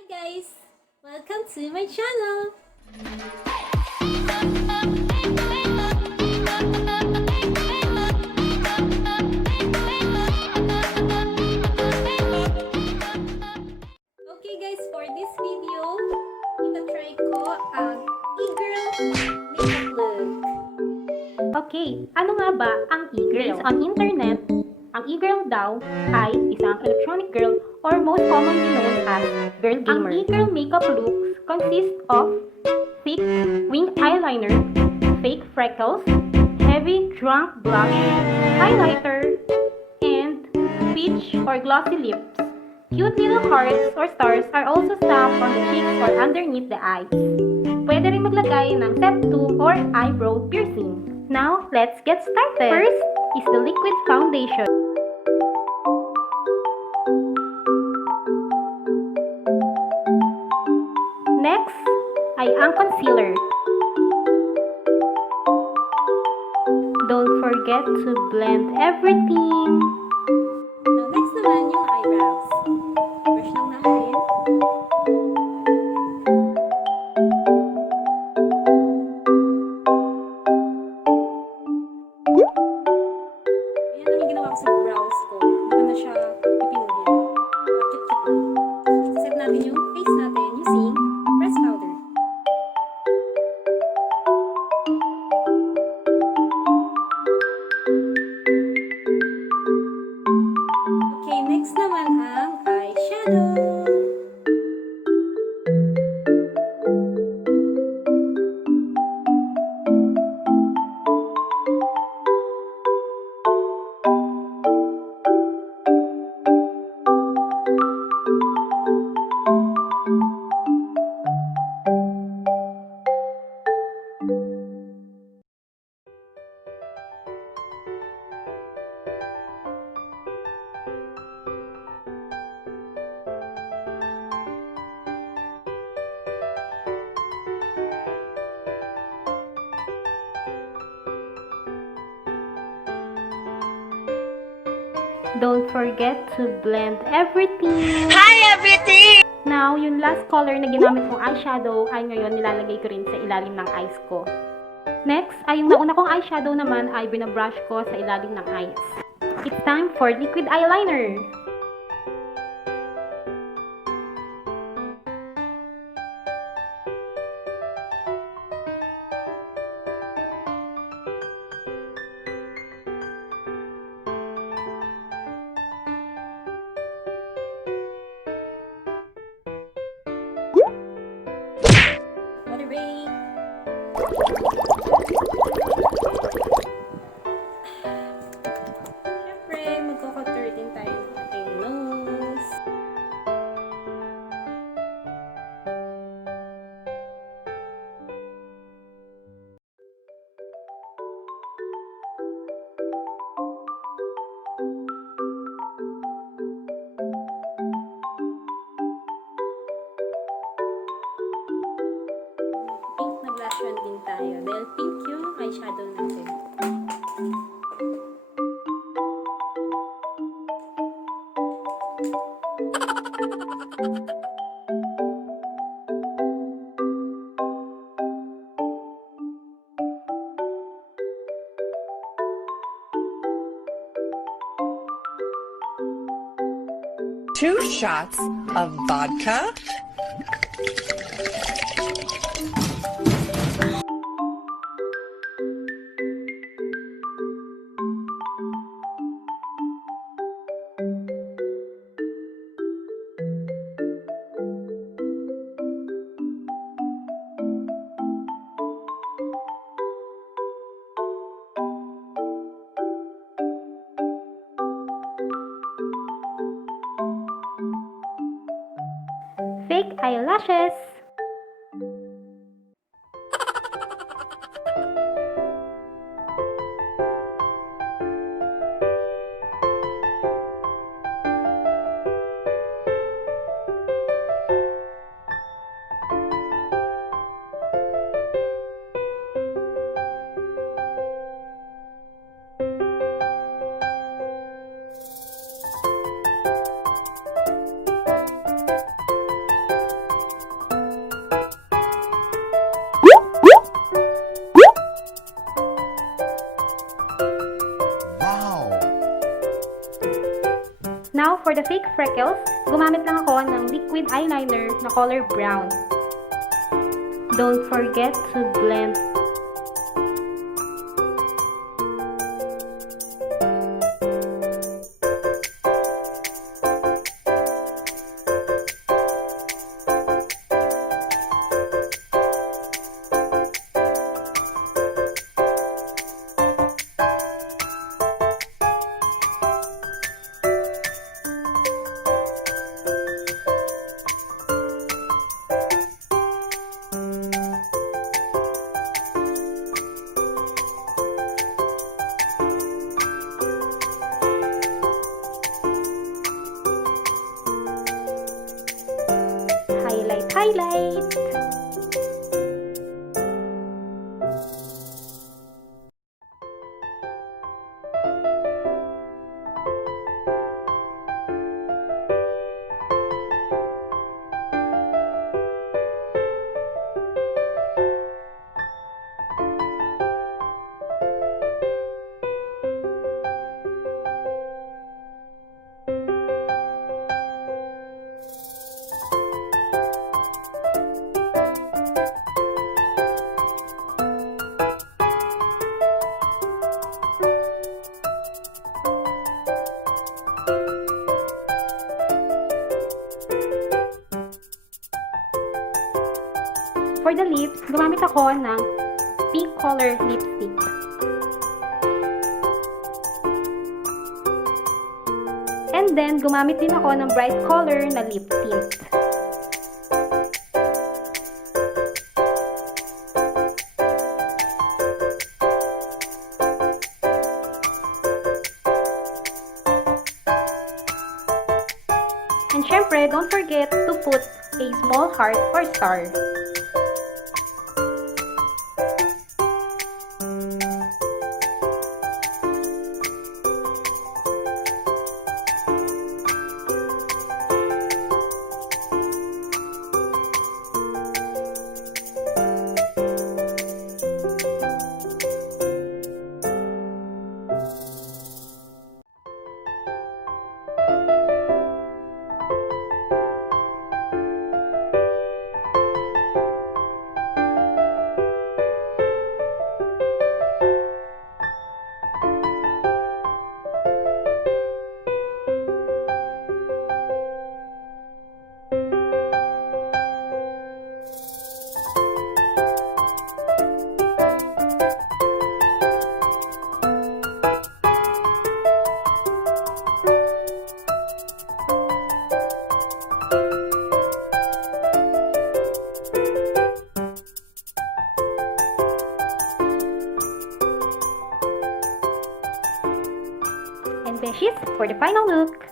Hi guys! Welcome to my channel! Okay guys, for this video, itatry ko ang e-girl makeup look. Okay, ano nga ba ang e-girl? Based on internet, ang e-girl daw ay isang electronic girl or most commonly known as girl gamer. Ang e-girl makeup looks consist of thick winged eyeliner, fake freckles, heavy drunk blush, highlighter, and peach or glossy lips. Cute little hearts or stars are also stamped on the cheeks or underneath the eyes. Pwede rin maglagay ng septum or eyebrow piercing. Now, let's get started. First is the liquid foundation. Next ay ang concealer. Don't forget to blend everything. Now next naman yung eyebrows. Brush lang natin. Ayan lang yung ginawa ko sa brows ko. Maganda siya ipinuhin. Cute-cute lang. Set natin yung face natin using press powder. Okay, next naman ang eyeshadow. Don't forget to blend everything. Hi everything! Now, yung last color na ginamit kong eyeshadow ay ngayon nilalagay ko rin sa ilalim ng eyes ko. Next, ay yung nauna kong eyeshadow naman ay binabrush ko sa ilalim ng eyes. It's time for liquid eyeliner. Water break. Siyempre, magko-contour din tayo ng ating nose. Pink na blush on din tayo. Dahil pink yung eyeshadow natin. Two shots of vodka. Fake eyelashes. fake freckles, gumamit lang ako ng liquid eyeliner na color brown. Don't forget to blend. Highlight. For the lips, gumamit ako ng pink color lipstick. And then, gumamit din ako ng bright color na lip tint. And syempre, don't forget to put a small heart or star. And beshies for the final look.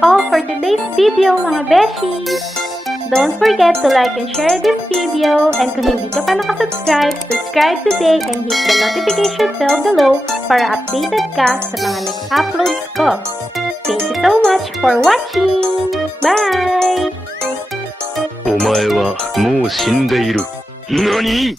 All for today's video mga beshies! Don't forget to like and share this video, and kung hindi ka pa nakasubscribe, subscribe today and hit the notification bell below para updated ka sa mga next uploads ko. Thank you so much for watching! Bye! 前はもう死んでいる。何